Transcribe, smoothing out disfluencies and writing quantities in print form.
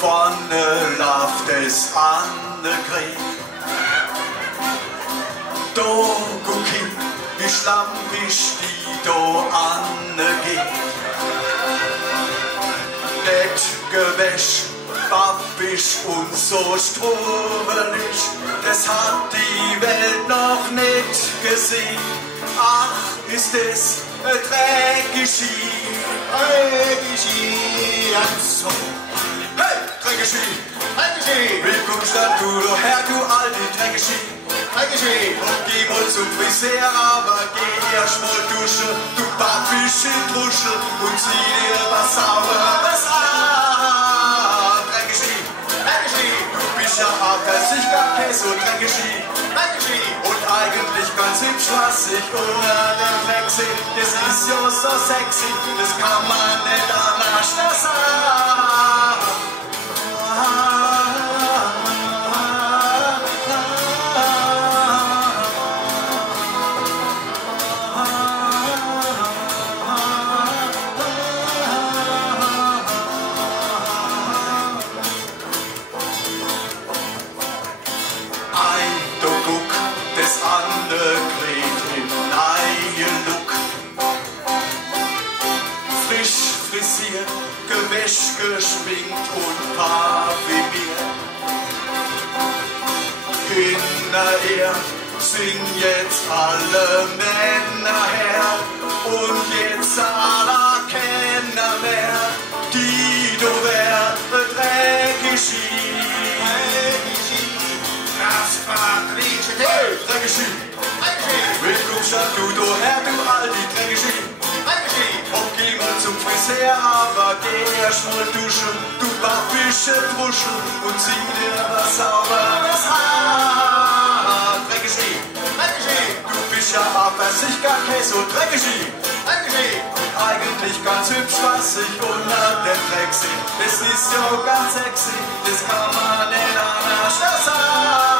Vorne läuft es Annegret. Da guck hin, wie schlampig die da angeht. Nicht gewäscht, babbisch und so strubbelig, das hat die Welt noch nicht gesehen. Ach, ist es ein dreckig Ski, so. Hey, dreckig Ski, willkommen statt du doch her, du alte dreckig Ski. Und geh mal zum Friseur, aber geh erst mal duschen, du babische Druschel, und zieh dir was Sauberes an. Dreckig Ski, du bist ja aber sicher kein so dreckig Ski. Und eigentlich ganz hübsch, was ich unter dem Fleck seh, das ist ja so sexy, das kann man nicht anders sagen. Annegret im neuen Look. Frisch frisiert, gewäsch geschminkt und parfümiert. Hinterher sind jetzt alle Männer her und jetzt aller keiner mehr. Die du wär dreckig Ski. Das war dreckig Ski. Willkommen statt du her, du alte dreckig Ski. Und geh mal zum Friseur, aber geh erst mal duschen, du babische Druschel, und zieh dir was Sauberes an. Dreckig Ski. Du bist ja aber sicher kein so dreckig Ski. Und eigentlich ganz hübsch, was ich unter dem Dreck seh. Das ist ja ganz sexy, das kann man nicht anders sagen.